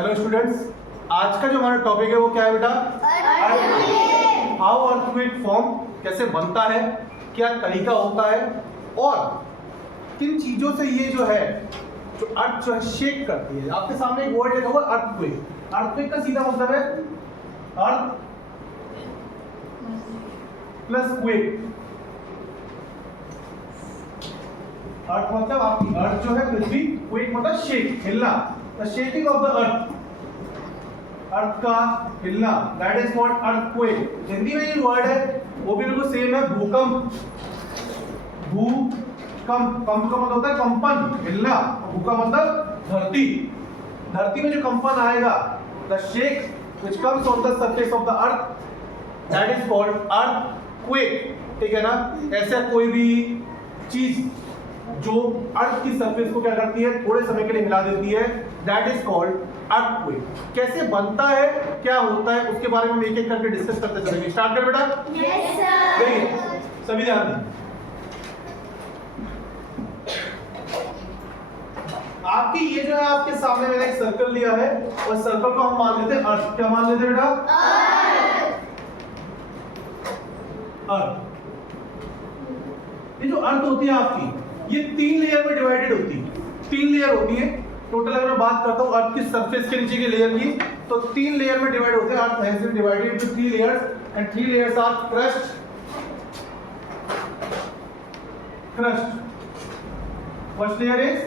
Hello students, आज का जो हमारा टॉपिक है वो क्या है बेटा? हाउ अर्थक्वेक फॉर्म, कैसे बनता है, क्या तरीका होता है और किन चीजों से ये जो है जो अर्थ जो है शेक करती है। आपके सामने एक वर्ड लिखा हुआ है अर्थक्वेक। अर्थक्वेक का सीधा मतलब है अर्थ प्लस क्वेक। अर्थ मतलब आपकी अर्थ जो है पृथ्वी, क्वेक मतलब शेक, हिलना, the shaking of the earth, earth का हिलना, that is called earthquake. Hindi में ये वर्ड है वो भी बिल्कुल सेम है, भूकंप। भूकंप, कंप का मतलब होता है कंपन, हिलना। भूकंप मतलब धरती, धरती में जो कंपन आएगा, the shake which comes on the surface of the earth, that is called earthquake. ठीक है ना? ऐसा कोई भी चीज जो अर्थ की सरफेस को क्या करती है, थोड़े समय के लिए हिला देती है, दैट इज कॉल्ड अर्थक्वेक। कैसे बनता है, क्या होता है, उसके बारे में हम एक एक करके डिस्कस करते चलेंगे। स्टार्ट कर बेटा। Yes sir. देखिए सभी ध्यान दें। आपकी ये जो है आपके सामने मैंने एक सर्कल लिया है और सर्कल को हम मान लेते हैं अर्थ। क्या मान लेते हैं बेटा? अर्थ। ये जो अर्थ होती है आपकी, ये 3 लेयर में डिवाइडेड होती है। 3 लेयर होती है टोटल। अगर मैं बात करता हूँ अर्थ की सरफेस के नीचे की लेयर की, तो 3 लेयर में डिवाइड होते हैं। Earth has been divided into 3 layers and 3 layers are crust, crust. First layer is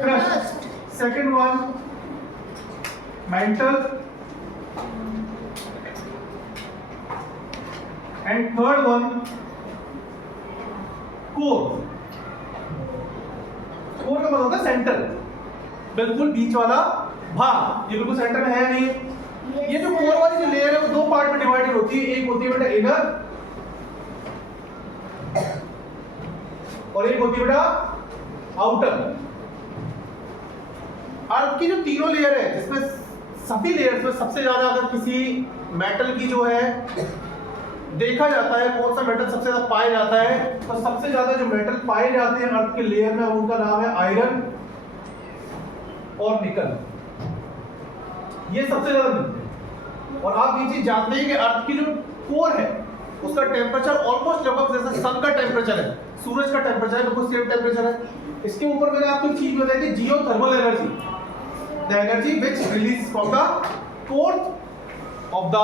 crust, second one mantle and third one core। Core का मतलब होता है सेंटर, बिल्कुल बीच वाला भाग। ये बिल्कुल सेंटर में है नहीं। ये जो कोर वाली जो लेयर है वो 2 पार्ट में डिवाइडेड होती है। एक होती है बेटा इनर और एक होती है बेटा आउटर। अर्थ की जो तीनों लेयर है, जिसमें सभी लेयर्स में सबसे ज्यादा अगर किसी मेटल की जो है देखा जाता है, कौन सा मेटल सबसे ज्यादा पाया जाता है, तो सबसे ज्यादा जो मेटल पाए जाते हैं अर्थ के लेयर में उनका नाम है आयरन और निकल। ये सबसे ज्यादा मिलते हैं। और आप ये चीज जानते हैं कि अर्थ की जो कोर है उसका टेम्परेचर ऑलमोस्ट लगभग जैसे सन का टेम्परेचर है, सूरज का टेम्परेचर है, बिल्कुल सेम टेम्परेचर है। इसके ऊपर मैंने आपको एक चीज बताई थी, geothermal energy, the energy which release from the core of the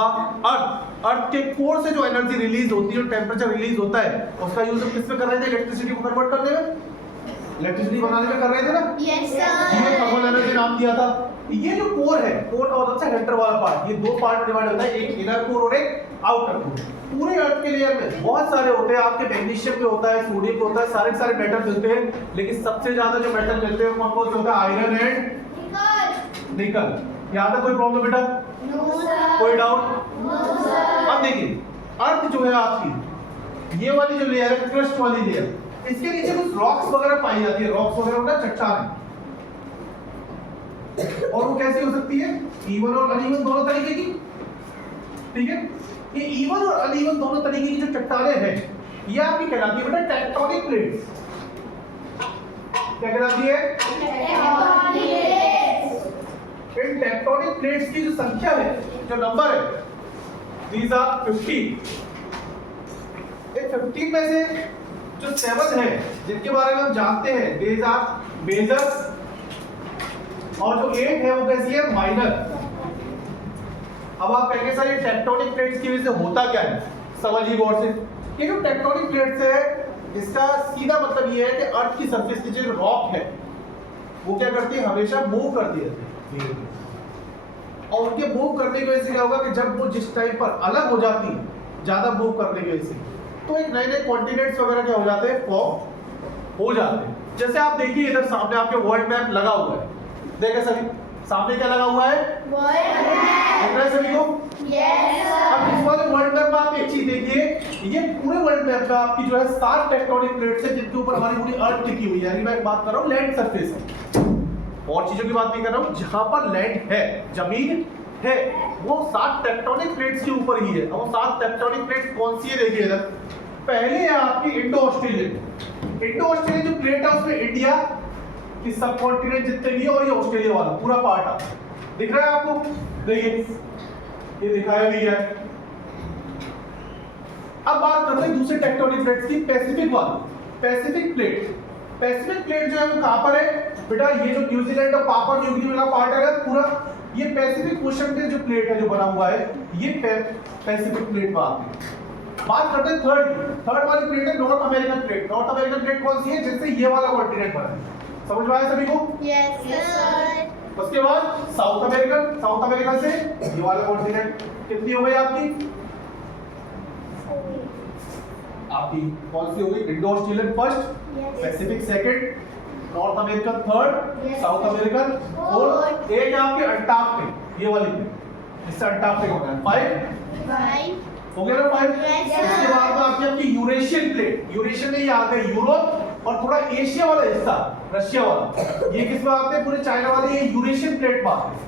earth. Earth के कोर से जो एनर्जी रिलीज होती है, जो टेम्परेचर रिलीज होता है, उसका यूज हम किस में कर रहे थे? इलेक्ट्रिसिटी को कन्वर्ट करने में, इलेक्ट्रिसिटी बनाने में कर रहे थे ना। Yes sir. जियोथर्मल एनर्जी नाम दिया था। ये जो कोर है, कोर का मतलब है सेंटर वाला पार्ट, ये 2 पार्ट में डिवाइड होता है, एक इनर कोर और एक आउटर कोर। पूरे अर्थ के लेयर में बहुत सारे होते हैं, आपके मैग्नीशियम पे होता है, सोडियम पे होता है, सारे सारे मेटल मिलते हैं, लेकिन सबसे ज्यादा जो मेटल मिलते हैं वो कौन से होता है? आयरन एंड निकल। यहाँ तक कोई प्रॉब्लम बेटा? No sir. कोई डाउट? No sir. अब देखिए अर्थ जो है आपकी, ये वाली जो लेयर है क्रस्ट वाली लेयर, इसके नीचे कुछ रॉक्स वगैरह पाई जाती है। रॉक्स वगैरह होता है चट्टान, और वो कैसी हो सकती है? इवन और अनइवन दोनों तरीके की। ठीक है? ये इवन और अनइवन दोनों तरीके की जो चट्टानें हैं, ये आपकी कहलाती है बेटा टेक्टोनिक प्लेट्स। क्या कहलाती है? इन टेक्टोनिक प्लेट्स की जो संख्या है, जो नंबर है, these are 15। इन 15 में से जो 7 है जिनके बारे में हम जानते हैं, these are majors, और जो 8 है वो कैसी है? माइनर। अब आप कहेंगे सर ये टेक्टोनिक प्लेट्स की वजह से होता क्या है? समझिए गौर से। ये जो टेक्टोनिक प्लेट्स है, इसका सीधा मतलब ये है कि अर्थ की सरफेस की जो रॉक है वो क्या करती है? हमेशा मूव करती रहती है। और उनके मूव करने की वजह से क्या होगा कि जब वो जिस टाइम पर अलग हो जाती है, ज्यादा मूव करने की वजह से, तो एक नए नए कॉन्टिनेंट्स वगैरह क्या हो जाते हैं? फॉर्म हो जाते हैं। जैसे आप देखिए इधर सामने आपके वर्ल्ड मैप लगा हुआ है, देखें सभी सामने क्या लगा हुआ है? World map. देख रहे हैं सभी को? Yes sir. अब इस वाले वर्ल्ड मैप में आप एक चीज देखिए, ये पूरे वर्ल्ड मैप में आपकी जो है 7 टेक्टोनिक प्लेट्स है जिनके ऊपर हमारी पूरी अर्थ टिकी हुई है। यानी मैं बात कर रहा हूँ लैंड सरफेस की, और चीजों की बात नहीं कर रहा हूँ। जहां पर लैंड है, जमीन है, वो 7 टेक्टोनिक प्लेट्स के ऊपर ही है। अब वो 7 टेक्टोनिक प्लेट्स कौन सी है? देखिए इधर पहले है आपकी इंडो ऑस्ट्रेलियन। इंडो ऑस्ट्रेलियन जो प्लेट है उसमें इंडिया कि सब कॉन्टिनेंट जितने भी है और ये ऑस्ट्रेलिया वाला पूरा पार्ट आता है। दिख रहा है आपको? देखिए ये दिखाया भी है। अब बात करते हैं दूसरे टेक्टोनिक प्लेट्स की, पैसिफिक वाली। पैसिफिक प्लेट, पैसिफिक प्लेट जो है वो कहां पर है बेटा? ये जो न्यूजीलैंड और पापुआ न्यू गिनी वाला पार्ट है पूरा, ये पैसिफिक ओशन के जो प्लेट है जो बना हुआ है, ये पैसिफिक प्लेट में आती है। बात करते हैं थर्ड वाली प्लेट है north American plate. North American plate कौन सी है? जिससे ये वाला कॉन्टिनेंट बना है। समझ में आया सभी को? Yes, sir. उसके बाद साउथ अमेरिकन, साउथ अमेरिका से ये वाला कॉन्टिनेंट। कितनी हो गई आपकी कौन सी हो गई? Indo Australian first, Yes. Pacific second, north American third, Yes. South American fourth, एक है आपके अंटार्कटिक, ये वाली प्लेट, इससे अंटार्कटिक होता है। 5 Five. हो गया ना 5? Yes, sir. इसके बाद में आपकी यूरेशियन प्लेट। यूरेशियन में ये आते हैं यूरोप और थोड़ा एशिया वाला हिस्सा, रशिया वाला। ये किस में आते हैं? पूरे चाइना वाले ये यूरेशियन प्लेट में आते हैं।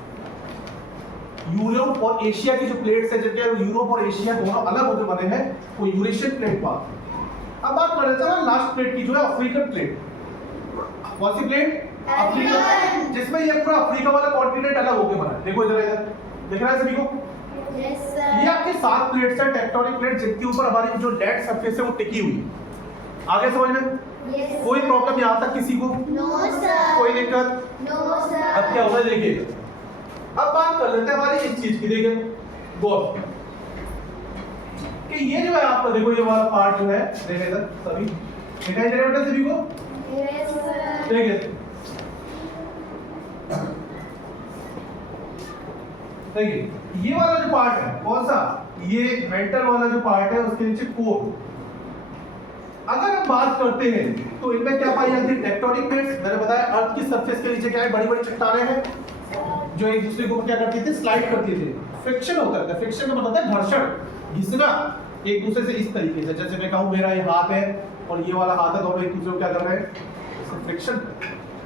यूरोप और एशिया की जो प्लेट्स है, जिनके यूरोप और एशिया दोनों अलग होकर बने हैं, वो यूरेशियन प्लेट में आते हैं। अब बात कर लेते हैं लास्ट प्लेट की, जो है अफ्रीकन प्लेट। कौन सी प्लेट? अफ्रीकन, जिसमें ये पूरा अफ्रीका वाला कॉन्टिनेंट अलग होकर बना है। देखो इधर इधर दिख रहा है सभी को? Yes, sir. ये आपके 7 प्लेट्स है, टेक्टोनिक प्लेट, जिनके ऊपर हमारी जो डेड सरफेस है वो टिकी हुई है। आगे समझ में? Yes. कोई प्रॉब्लम यहाँ तक किसी को? No, sir. कोई दिक्कत? No, sir. अब क्या होगा देखिए। अब बात कर लेते हैं हमारी इस चीज की। देखिए गौर कि ये जो है आपका, देखो ये वाला पार्ट जो है, देखिए इधर सभी दिखाई दे रहा है बेटा सभी को? Yes, sir. देखिए देखिए ये वाला जो पार्ट है, कौन सा? ये मेंटल वाला जो पार्ट है, उसके नीचे कोर। अगर हम बात करते हैं तो इनमें क्या पाई जाती है? Tectonic plates. मैंने बताया अर्थ की सरफेस के नीचे क्या है? बड़ी बड़ी चट्टानें हैं जो एक दूसरे को क्या करती थी? स्लाइड करती थी। फ्रिक्शन होता है। फ्रिक्शन का मतलब होता है घर्षण, घिसना एक दूसरे से इस तरीके से। जैसे मैं कहूँ मेरा ये हाथ है और ये वाला हाथ है, दोनों एक दूसरे को क्या कर रहे हैं? फ्रिक्शन।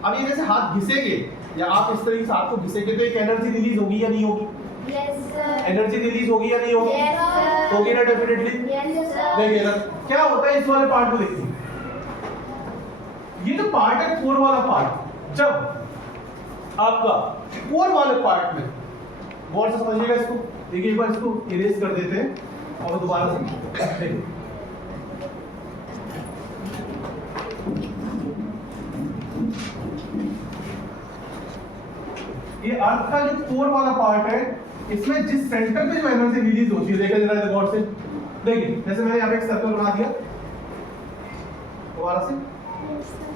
अब ये जैसे हाथ घिसेंगे या आप इस तरीके से हाथ को घिसेंगे तो एक एनर्जी रिलीज होगी या नहीं होगी? Yes, sir. एनर्जी रिलीज होगी या नहीं होगी? Yes, sir. होगी ना डेफिनेटली। Yes, sir. देखिए ना क्या होता है इस वाले पार्ट को देखिए। ये जो पार्ट है कोर वाला पार्ट, जब आपका कोर वाले पार्ट में, गौर से समझिएगा इसको। देखिए एक बार इसको इरेज कर देते हैं और दोबारा समझिए। देखिए ये अर्थ का जो कोर वाला पार्ट है, इसमें जिस सेंटर पे जो एनर्जी रिलीज होती है, देखिए जरा गौर से। देखिए जैसे मैंने यहाँ पे एक सर्कल बना दिया, दोबारा से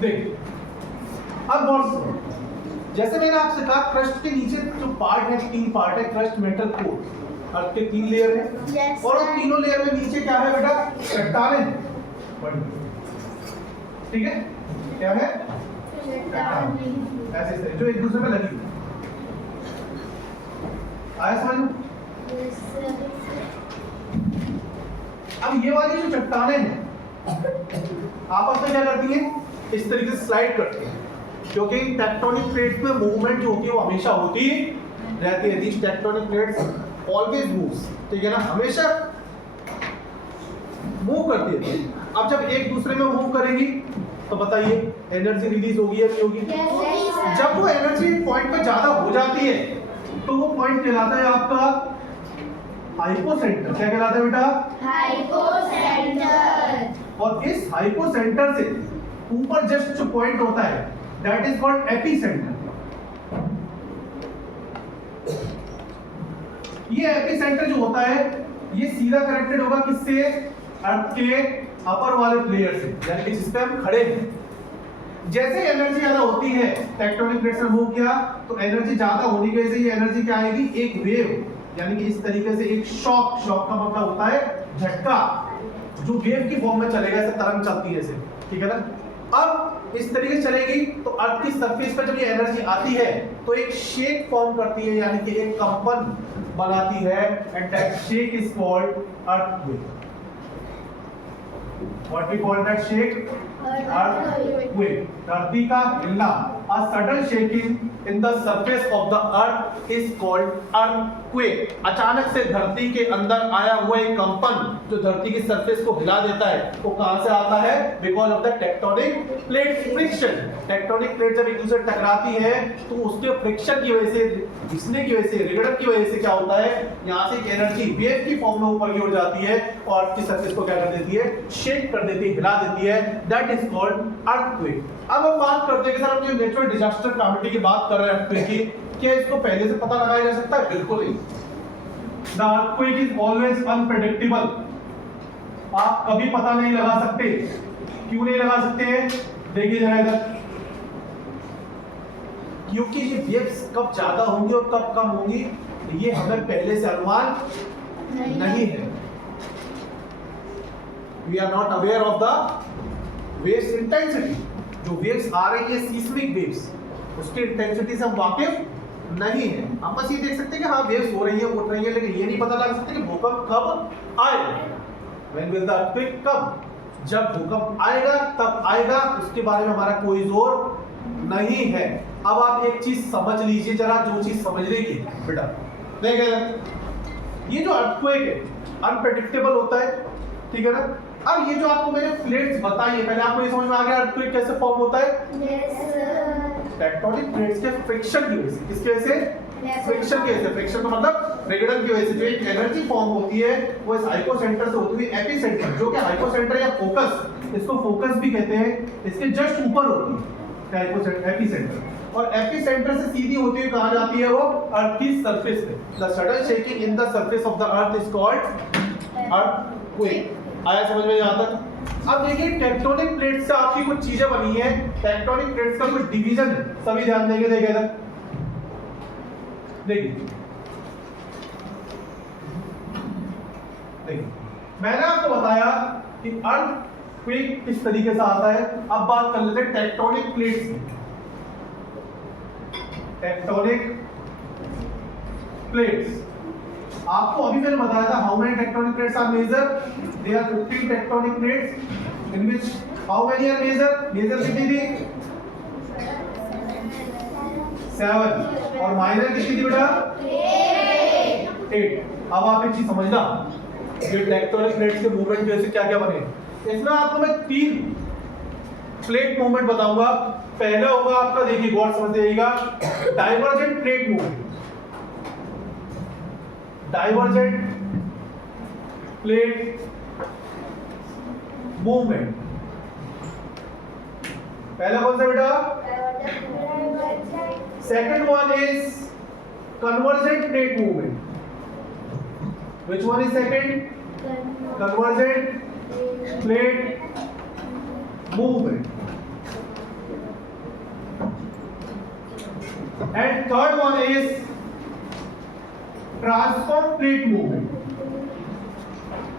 देखिए। अब गौर से, जैसे मैंने आपसे कहा क्रस्ट के नीचे जो पार्ट है, 3 पार्ट है, क्रस्ट, मेटल, कोर। अर्थ के 3 लेयर है। Yes, और उन sir. तीनों लेयर में नीचे क्या है बेटा? चट्टानें। ठीक है, क्या है? ऐसे ऐसे जो एक दूसरे पे लगी हुई। आया समझ में? Yes, sir. अब ये वाली जो चट्टानें हैं आपस में क्या करती हैं? इस तरीके से स्लाइड करती हैं, क्योंकि टेक्टोनिक प्लेट्स में मूवमेंट जो होती है वो हमेशा होती रहती है। दीस टेक्टोनिक प्लेट्स ऑलवेज मूव्स, ठीक है ना? हमेशा मूव करती है। अब जब एक दूसरे में मूव करेंगी तो बताइए एनर्जी रिलीज होगी या नहीं होगी? Yes, sir. जब वो एनर्जी पॉइंट पे ज्यादा हो जाती है तो वो पॉइंट कहलाता है आपका हाइपोसेंटर। क्या कहलाता है बेटा? Hypocenter. और इस हाइपोसेंटर से ऊपर जस्ट जो पॉइंट होता है दैट इज कॉल्ड एपिसेंटर। ये एपिसेंटर जो होता है ये सीधा कनेक्टेड होगा किससे? अर्थ के अपर वाले प्लेयर से, यानी कि जिस पे हम खड़े हैं। जैसे एनर्जी ज्यादा होती है, टेक्टोनिक प्लेट्स में मूव किया तो एनर्जी ज्यादा होने की वजह से ये एनर्जी क्या आएगी? एक वेव, यानी कि इस तरीके से एक शॉक। शॉक का मतलब होता है झटका, जो वेव की फॉर्म में चलेगा, ऐसे तरंग चलती है ऐसे, ठीक है ना? अब इस तरीके से चलेगी तो अर्थ की सरफेस पर जब ये एनर्जी आती है तो एक शेक फॉर्म करती है, यानी कि एक कंपन बनाती है, and that shake is called earthquake. What we call that shake? Earthquake. धरती का हिलना। A sudden shaking in the surface of the earth is called earthquake. अचानक से धरती के अंदर आया हुआ एक कंपन जो धरती की सरफेस को हिला देता है, वो कहां से आता है? Because of the tectonic plate friction. Tectonic plate जब एक दूसरे टकराती है तो उसके फ्रिक्शन की वजह से, घिसने की वजह से, रिगड़न की वजह से क्या होता है, यहाँ से एक एनर्जी वेव की फॉर्म में ऊपर की ओर जाती है और अर्थ की सरफेस को क्या कर देती है? शेक कर देती है, हिला देती है। That is called earthquake. अब हम बात करते हैं कि सर हम जो नेचुरल डिजास्टर कैलामिटी की बात कर रहे हैं अर्थक्वेक की, क्या इसको पहले से पता लगाया जा सकता है? बिल्कुल नहीं। The earthquake is always unpredictable. आप कभी पता नहीं लगा सकते। क्यों नहीं लगा सकते हैं? देखिए जरा इधर, क्योंकि ये वेव्स कब ज्यादा होंगी और कब कम होंगी ये हमें पहले से अनुमान नहीं है। We are not aware of the waves intensity. जो वेव्स आ रही है सीस्मिक वेव्स, उसकी इंटेंसिटी से हम वाकिफ नहीं है। हम बस ये देख सकते हैं कि हाँ वेव्स हो रही है, उठ रही है, लेकिन ये नहीं पता लगा सकते कि भूकंप कब आएगा। When will the earthquake come? जब भूकंप आएगा तब आएगा, उसके बारे में हमारा कोई जोर नहीं है। अब आप एक चीज समझ लीजिए जरा, जो चीज समझने की बेटा, देखिए ये जो अर्थक्वेक है अनप्रेडिक्टेबल होता है, ठीक है ना। अब ये जो आपको मैंने प्लेट्स बताई है, पहले आपको ये समझ में आ गया अर्थक्वेक कैसे फॉर्म होता है? टेक्टोनिक प्लेट्स के फ्रिक्शन की वजह से। किसकी वजह से? फ्रिक्शन की वजह से। फ्रिक्शन का मतलब रिगड़न की वजह से जो एक एनर्जी फॉर्म होती है वो इस हाइपोसेंटर से होती है एपिसेंटर, जो कि हाइपोसेंटर या फोकस, इसको फोकस भी कहते हैं, इसके जस्ट ऊपर होती है एपिसेंटर, और एपिसेंटर से सीधी होती हुई कहां जाती है? वो अर्थ की सरफेस पे। The sudden shaking in the surface of the earth is called earthquake. आया समझ में यहां तक? अब देखिए टेक्टोनिक प्लेट्स से आपकी कुछ चीजें बनी है। टेक्टोनिक प्लेट्स का कुछ डिवीजन है, सभी ध्यान देंगे। देखिए इधर देखिए, मैंने आपको बताया कि अर्थक्वेक किस तरीके से आता है। अब बात कर लेते हैं टेक्टोनिक प्लेट्स की। टेक्टोनिक प्लेट्स आपको अभी मैंने बताया था how many tectonic plates are major. There are 15 tectonic plates in which how many are major. Major कितनी थी? 7। और माइनर कितनी थी बेटा? 8। अब आप एक चीज समझना, ये टेक्टोनिक प्लेट्स के मूवमेंट की वजह से क्या क्या बने। इसमें आपको मैं 3 प्लेट मूवमेंट बताऊंगा। पहला होगा आपका, देखिए गौर समझ जाइएगा, divergent plate movement. Divergent plate movement पहला कौन सा बेटा? Second one is convergent plate movement. Which one is second? Convergent plate movement. And third one is transform plate movement.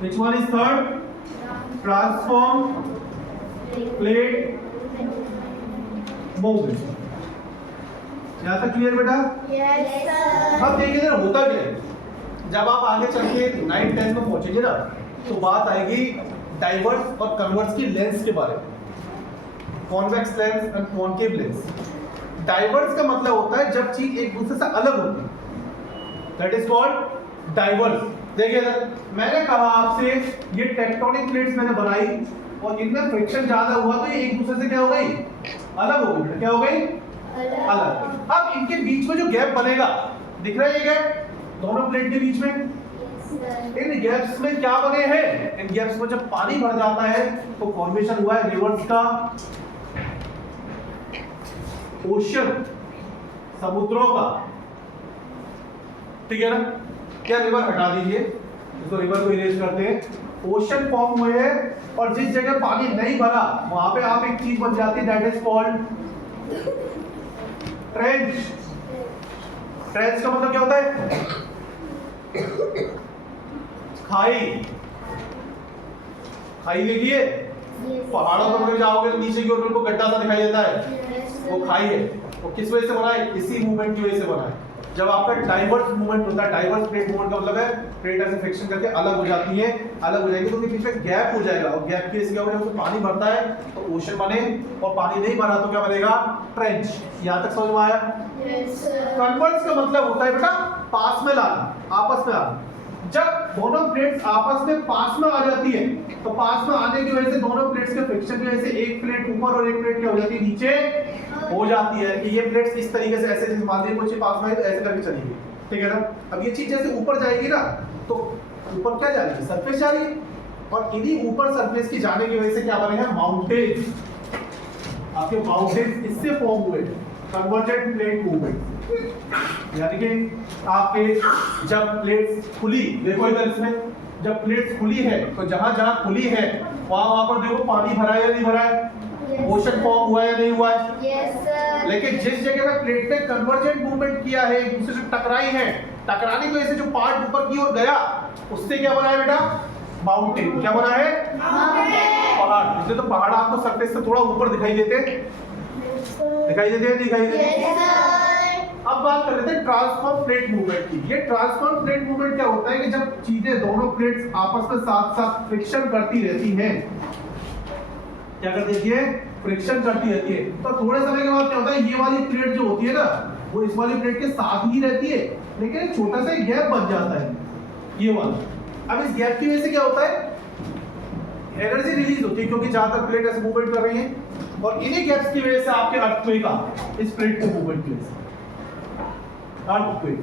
Which one is third? Transform plate movement. यहाँ तक clear बेटा? Yes, sir. अब देखिए जरा होता क्या है, जब आप आगे चल के 9-10 में पहुंचेंगे ना तो बात आएगी डाइवर्स और कन्वर्स की लेंस के बारे में। Convex lens and concave lens. Diverse का मतलब होता है जब चीज एक दूसरे से अलग होती है, दैट इज कॉल्ड डाइवर्स। देखिए मैंने कहा आपसे ये टेक्टोनिक प्लेट्स मैंने बनाई और इनमें फ्रिक्शन ज्यादा हुआ तो ये एक दूसरे से क्या हो गई? अलग हो गई। क्या हो गई? अलग। अब इनके बीच में जो गैप बनेगा, दिख रहा है ये गैप दोनों प्लेट के बीच में? इन गैप्स में क्या बने हैं? इन गैप्स में जब पानी भर जाता है तो फॉर्मेशन हुआ है रिवर्स का, ओशन, समुद्रों का, ठीक है ना। क्या रिवर हटा दीजिए, इसको रिवर को इरेज करते हैं। ओशन फॉर्म हुए हैं और जिस जगह पानी नहीं भरा वहां पे आप एक चीज बन जाती है, that is called trench. Trench का मतलब क्या होता है? खाई। खाई देखिए, पहाड़ों पर जाओगे तो नीचे की ओर बिल्कुल गड्ढा सा दिखाई देता है, वो खाई है। वो किस वजह से बना है? इसी मूवमेंट की वजह से बना है। जब आपका डाइवर्स मूवमेंट होता है, डाइवर्स प्लेट मूवमेंट का मतलब है प्लेट ऐसे फ्रिक्शन करके अलग हो जाती है, अलग हो जाएगी तो उनके बीच में गैप हो जाएगा और गैप की वजह से क्या होगा, जब पानी भरता है तो ओशन बने और पानी नहीं भरा तो क्या बनेगा? ट्रेंच। यहां तक समझ में आया? Yes, sir. कन्वर्ज का मतलब होता है बेटा पास में लाना, आपस में आना। जब दोनों प्लेट्स आपस में पास में आ जाती है तो पास में आने की वजह से दोनों प्लेट्स के फ्रिक्शन की वजह से एक प्लेट ऊपर और एक प्लेट क्या हो जाती है, नीचे हो जाती है। कि ये प्लेट्स इस तरीके से ऐसे जैसे मान लीजिए कुछ पास में है तो ऐसे करके चलेगी, ठीक है ना। अब ये चीज जैसे ऊपर जाएगी ना तो ऊपर क्या जा रही है, सरफेस जा रही है, और इन्हीं ऊपर सरफेस की जाने की वजह से क्या बने हैं, माउंटेन। आपके माउंटेन इससे फॉर्म हुए, कन्वर्जेंट प्लेट मूवमेंट। यानी कि आपके जब प्लेट्स खुली, देखो इधर इसमें जब प्लेट्स खुली है तो जहां जहां खुली है वहां पर देखो पानी भरा है या नहीं भरा है, ओशन फॉर्म हुआ है या नहीं हुआ है। Yes, sir. लेकिन जिस जगह पे प्लेट ने कन्वर्जेंट मूवमेंट किया है, एक दूसरे से टकराई है, टकराने की वजह से जो पार्ट ऊपर की ओर गया उससे क्या बना है बेटा, माउंटेन। क्या बना है, पहाड़। इसलिए तो पहाड़ आपको सरफेस से थोड़ा ऊपर दिखाई देते हैं, दिखाई देते हैं, दिखाई देते हैं। Yes, sir. अब बात कर लेते हैं ट्रांसफॉर्म प्लेट मूवमेंट की। ये ट्रांसफॉर्म प्लेट मूवमेंट क्या होता है कि जब चीजें दोनों प्लेट्स आपस में साथ साथ फ्रिक्शन करती रहती हैं, क्या करती है, फ्रिक्शन करती रहती है, तो थोड़े समय के बाद क्या होता है, ये वाली प्लेट जो होती है ना वो इस वाली प्लेट के साथ ही रहती है, लेकिन एक छोटा सा गैप बन जाता है, ये वाला। अब इस गैप की वजह से क्या होता है, एनर्जी रिलीज होती है, क्योंकि ज्यादातर प्लेट ऐसे मूवमेंट कर रही है, और इन्हीं गैप्स की वजह से आपके अर्थक्वेक का इस प्लेट के मूवमेंट की वजह से अर्थक्वेक,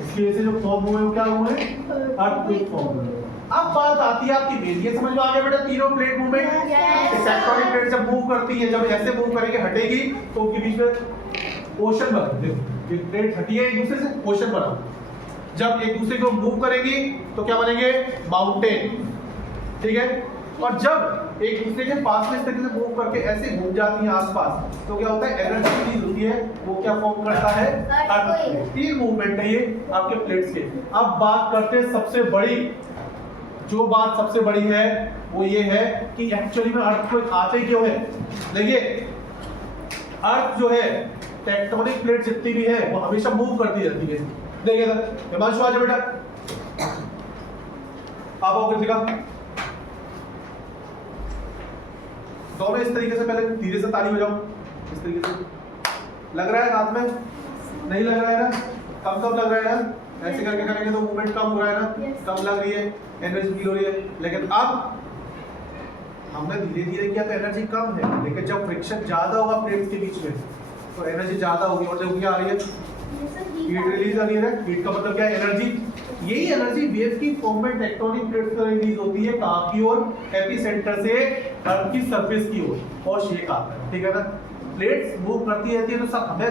इसकी वजह से जो फॉर्म हुए वो क्या हुए, अर्थक्वेक फॉर्म हुए। अब बात आती है आपकी मेन, ये समझ में आ गया बेटा, तीनों plate movement. Yes. Tectonic plate जब मूव करती है, जब ऐसे मूव करेंगे हटेगी तो उनके बीच में ओशन बना, देखो ये प्लेट हटी है एक दूसरे से, ओशन बना। जब एक दूसरे को मूव करेंगी तो क्या बनेंगे, माउंटेन, ठीक है। और जब एक दूसरे के पास में इस तरीके से मूव करके ऐसे घूम जाती है आसपास, तो क्या होता है, एनर्जी रिलीज होती है, वो क्या फॉर्म करता है, अर्थक्वेक। तीन मूवमेंट है ये आपके प्लेट्स के। अब बात करते हैं सबसे बड़ी, जो बात सबसे बड़ी है वो ये है कि एक्चुअली में अर्थक्वेक आते ही क्यों है। देखिए अर्थ जो है, टेक्टोनिक प्लेट जितनी भी है वो हमेशा मूव करती रहती है। देखिए इधर हिमांशु, आ जाओ बेटा, आप आओ कृतिका। दोनों इस तरीके से पहले धीरे से ताली बजाओ, इस तरीके से। लग रहा है हाथ में, नहीं लग रहा है ना, कम कम लग रहा है ना, ऐसे करके करेंगे तो मूवमेंट कम हो रहा है ना, कम लग रही है, एनर्जी फील हो रही है। लेकिन अब हमने धीरे धीरे किया तो एनर्जी कम है, लेकिन जब फ्रिक्शन ज्यादा होगा प्लेट्स के बीच में तो एनर्जी ज्यादा होगी, और देखो क्या आ रही है, हीट रिलीज आ रही है ना। हीट का मतलब क्या है, एनर्जी। यही एनर्जी वेव की फॉर्म में टेक्टोनिक प्लेट्स पर रिलीज होती है, कहां की ओर, एपिसेंटर से अर्थ की सरफेस की ओर, और शेक आता है, ठीक है ना। प्लेट्स मूव करती रहती है तो सब हमें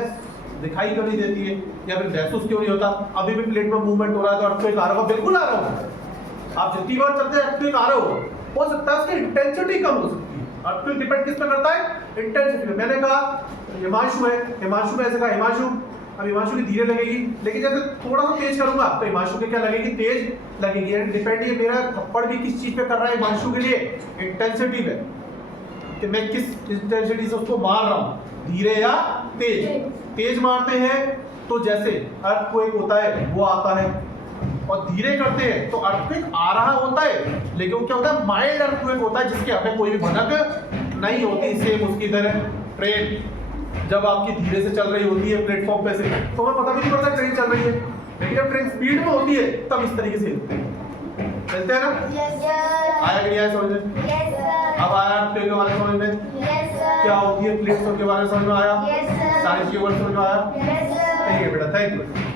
दिखाई क्यों नहीं देती है, या फिर महसूस क्यों नहीं होता। अभी भी प्लेट में मूवमेंट हो रहा है तो अर्थक्वेक आ रहा होगा, बिल्कुल आ रहा होगा। आप जितनी बार चलते हैं अर्थक्वेक आ रहा हो सकता है उसकी इंटेंसिटी कम हो सकती है। अर्थक्वेक डिपेंड किस पे करता है, इंटेंसिटी पे। मैंने कहा हिमांशु है, हिमांशु में ऐसे कहा हिमांशु, अब हिमांशु की धीरे लगेगी, लेकिन जब थोड़ा सा तेज करूंगा तो हिमांशु के क्या लगेगी, तेज लगेगी। एंड डिपेंड ये मेरा थप्पड़ भी किस चीज पे कर रहा है हिमांशु के लिए, इंटेंसिटी पे, कि मैं किस इंटेंसिटी से उसको मार रहा हूं, धीरे या तेज। तेज मारते हैं तो जैसे अर्थक्वेक होता है वो आता है, और धीरे करते हैं तो अर्थक्वेक आ रहा होता है, लेकिन वो क्या होता है, माइल्ड अर्थक्वेक होता है, जिसके हमें कोई भी भनक नहीं होती। सेम उसकी तरह ट्रेन जब आपकी धीरे से चल रही होती है प्लेटफॉर्म पे से, तो हमें पता भी नहीं पड़ता ट्रेन चल रही है, लेकिन जब ट्रेन स्पीड में होती है तब इस तरीके से चलते हैं ना। आया कि नहीं आया समझ में? अब आया अर्थक्वेक के बारे में समझ में, क्या होती है प्लेट्स के बारे में समझ में आया, सारी चीजें समझ में आया। ठीक है बेटा, थैंक यू।